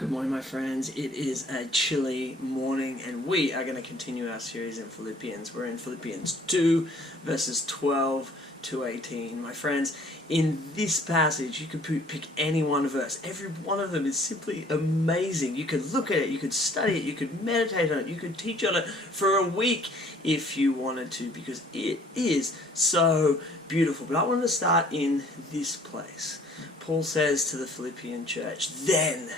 Good morning, my friends. It is a chilly morning, and we are going to continue our series in Philippians. We're in Philippians 2, verses 12 to 18. My friends, in this passage, you could pick any one verse. Every one of them is simply amazing. You could look at it, you could study it, you could meditate on it, you could teach on it for a week if you wanted to, because it is so beautiful. But I want to start in this place. Paul says to the Philippian church, "Then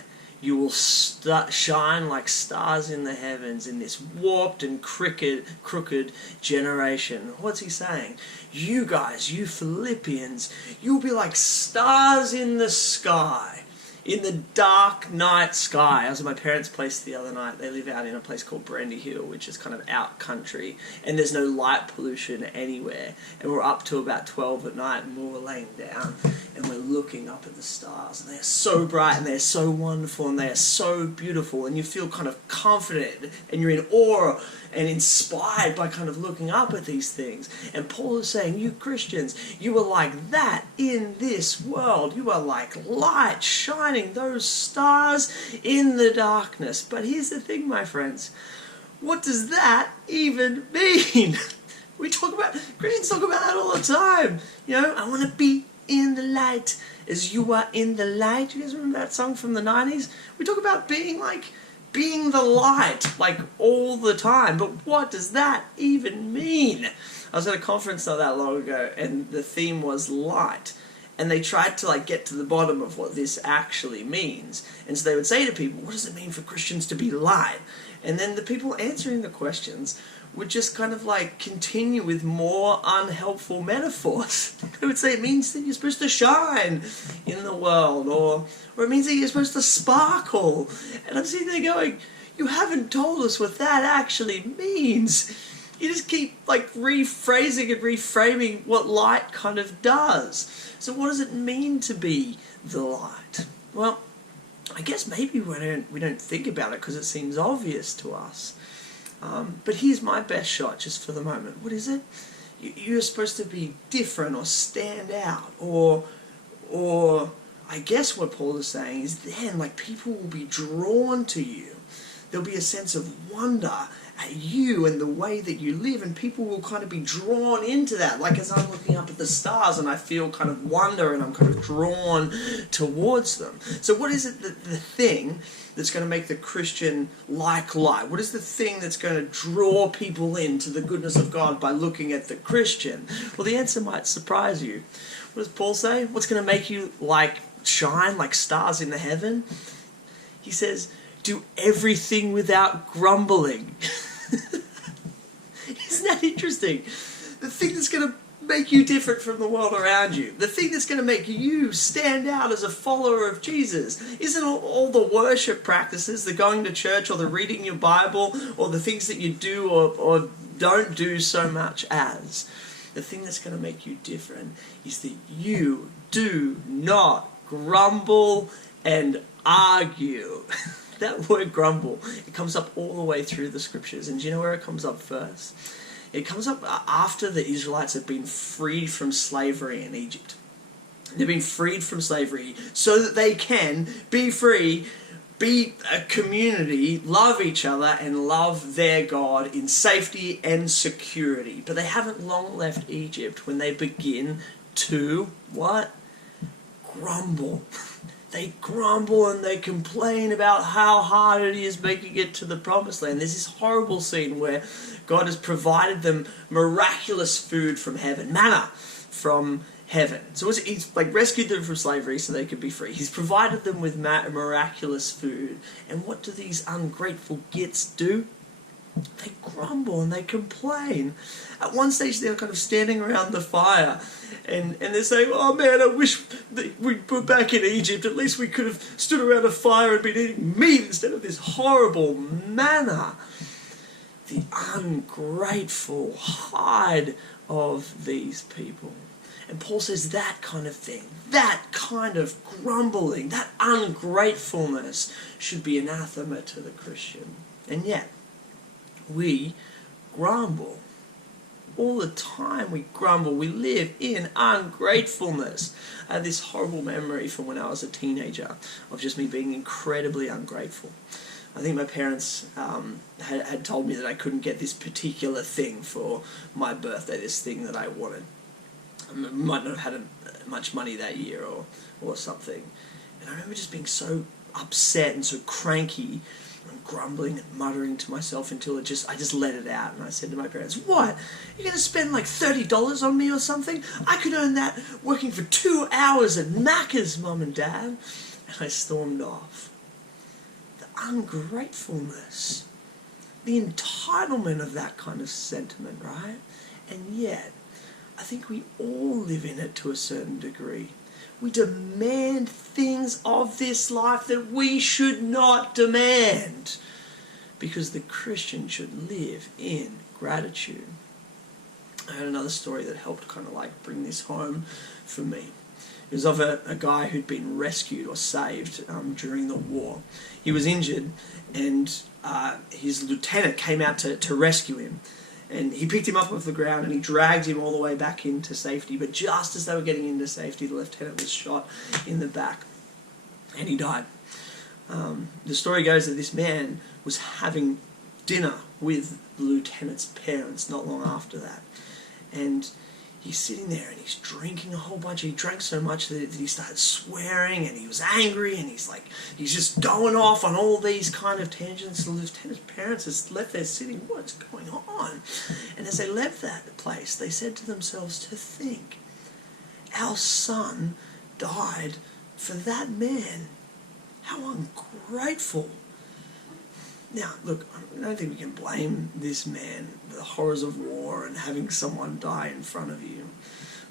you will shine like stars in the heavens in this warped and crooked generation." What's he saying? You guys, you Philippians, you'll be like stars in the sky, in the dark night sky. I was at my parents' place the other night. They live out in a place called Brandy Hill, which is kind of out country, and there's no light pollution anywhere. And we're up to about 12 at night, and we're laying down, and we're looking up at the stars, and they're so bright, and they're so wonderful, and they're so beautiful, and you feel kind of confident, and you're in awe and inspired by kind of looking up at these things. And Paul is saying, you Christians, you are like that in this world. You are like light shining, those stars in the darkness. But here's the thing, my friends. What does that even mean? Christians talk about that all the time. You know, I want to be in the light as you are in the light. You guys remember that song from the 90s? We talk about being the light, like all the time. But what does that even mean? I was at a conference not that long ago, and the theme was light. And they tried to get to the bottom of what this actually means. And so they would say to people, what does it mean for Christians to be light? And then the people answering the questions would just kind of continue with more unhelpful metaphors. They would say it means that you're supposed to shine in the world, or it means that you're supposed to sparkle. And I'm sitting there going, you haven't told us what that actually means. You just keep rephrasing and reframing what light kind of does. So what does it mean to be the light? Well, I guess maybe we don't think about it because it seems obvious to us. But here's my best shot just for the moment. What is it? You're supposed to be different or stand out, or I guess what Paul is saying is then people will be drawn to you. There'll be a sense of wonder at you and the way that you live, and people will kind of be drawn into that. As I'm looking up at the stars and I feel kind of wonder and I'm kind of drawn towards them. So what is it the thing that's going to make the Christian like light? What is the thing that's going to draw people into the goodness of God by looking at the Christian? Well, the answer might surprise you. What does Paul say? What's going to make you shine like stars in the heaven? He says, do everything without grumbling. Isn't that interesting? The thing that's going to make you different from the world around you, the thing that's going to make you stand out as a follower of Jesus, isn't all the worship practices, the going to church or the reading your Bible or the things that you do or don't do so much as. The thing that's going to make you different is that you do not grumble and argue. That word grumble, it comes up all the way through the scriptures. And do you know where it comes up first? It comes up after the Israelites have been freed from slavery in Egypt. They've been freed from slavery so that they can be free, be a community, love each other, and love their God in safety and security. But they haven't long left Egypt when they begin to, what? Grumble. They grumble and they complain about how hard it is making it to the promised land. There's this horrible scene where God has provided them miraculous food from heaven, manna from heaven. So he's rescued them from slavery so they could be free. He's provided them with miraculous food. And what do these ungrateful gits do? They grumble and they complain. At one stage they're kind of standing around the fire and they're saying, oh man, I wish we were back in Egypt. At least we could have stood around a fire and been eating meat instead of this horrible manna. The ungrateful hide of these people. And Paul says that kind of thing, that kind of grumbling, that ungratefulness should be anathema to the Christian. And yet, we grumble. All the time we grumble. We live in ungratefulness. I have this horrible memory from when I was a teenager of just me being incredibly ungrateful. I think my parents had told me that I couldn't get this particular thing for my birthday, this thing that I wanted. I might not have had much money that year or something. And I remember just being so upset and so cranky and grumbling and muttering to myself until I just let it out. And I said to my parents, "What? You're going to spend like $30 on me or something? I could earn that working for 2 hours at Macca's, Mum and Dad." And I stormed off. The ungratefulness, the entitlement of that kind of sentiment, right? And yet, I think we all live in it to a certain degree. We demand things of this life that we should not demand, because the Christian should live in gratitude. I had another story that helped kind of like bring this home for me. It was of a guy who'd been rescued or saved during the war. He was injured, and his lieutenant came out to rescue him. And he picked him up off the ground and he dragged him all the way back into safety. But just as they were getting into safety, the lieutenant was shot in the back and he died. The story goes that this man was having dinner with the lieutenant's parents not long after that. And he's sitting there and he's drinking a whole bunch. He drank so much that he started swearing and he was angry and he's just going off on all these kind of tangents. The lieutenant's parents is left there sitting, what's going on? And as they left that place, they said to themselves, to think, our son died for that man. How ungrateful. Now, look, I don't think we can blame this man, the horrors of war and having someone die in front of you.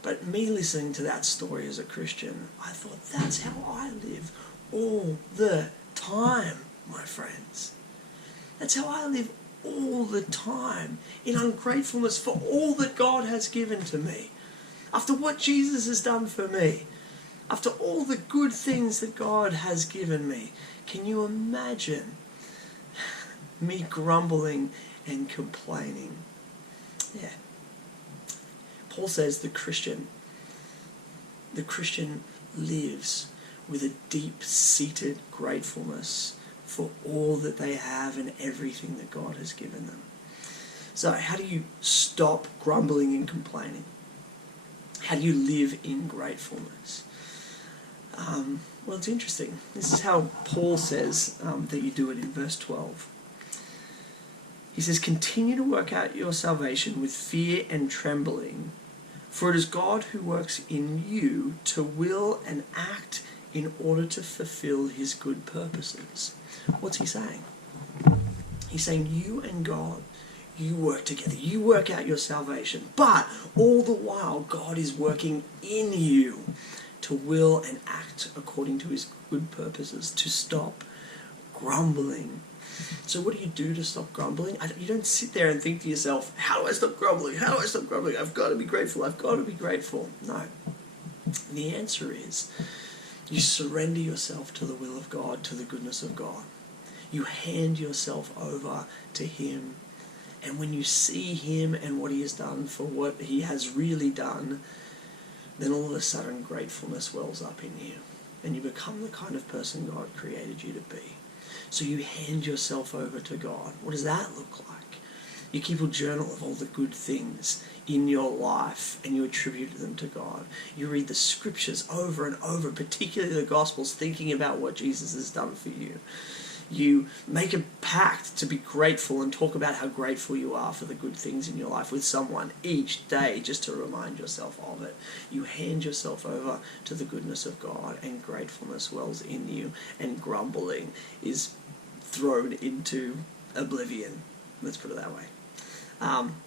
But me listening to that story as a Christian, I thought, that's how I live all the time, my friends. That's how I live all the time, in ungratefulness for all that God has given to me. After what Jesus has done for me, after all the good things that God has given me, can you imagine me grumbling and complaining? Yeah. Paul says the Christian lives with a deep-seated gratefulness for all that they have and everything that God has given them. So how do you stop grumbling and complaining? How do you live in gratefulness? Well, it's interesting. This is how Paul says that you do it in verse 12. He says, "Continue to work out your salvation with fear and trembling, for it is God who works in you to will and act in order to fulfill his good purposes." What's he saying? He's saying you and God, you work together. You work out your salvation. But all the while, God is working in you to will and act according to his good purposes, to stop grumbling. So what do you do to stop grumbling? You don't sit there and think to yourself, how do I stop grumbling? How do I stop grumbling? I've got to be grateful. I've got to be grateful. No. The answer is you surrender yourself to the will of God, to the goodness of God. You hand yourself over to him. And when you see him and what he has done for what he has really done, then all of a sudden gratefulness wells up in you. And you become the kind of person God created you to be. So you hand yourself over to God. What does that look like? You keep a journal of all the good things in your life and you attribute them to God. You read the scriptures over and over, particularly the Gospels, thinking about what Jesus has done for you. You make a pact to be grateful and talk about how grateful you are for the good things in your life with someone each day, just to remind yourself of it. You hand yourself over to the goodness of God and gratefulness wells in you, and grumbling is thrown into oblivion. Let's put it that way.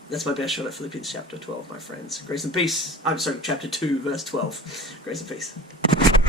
That's my best shot at Philippians chapter 12, my friends. Grace and peace. Chapter 2, verse 12. Grace and peace.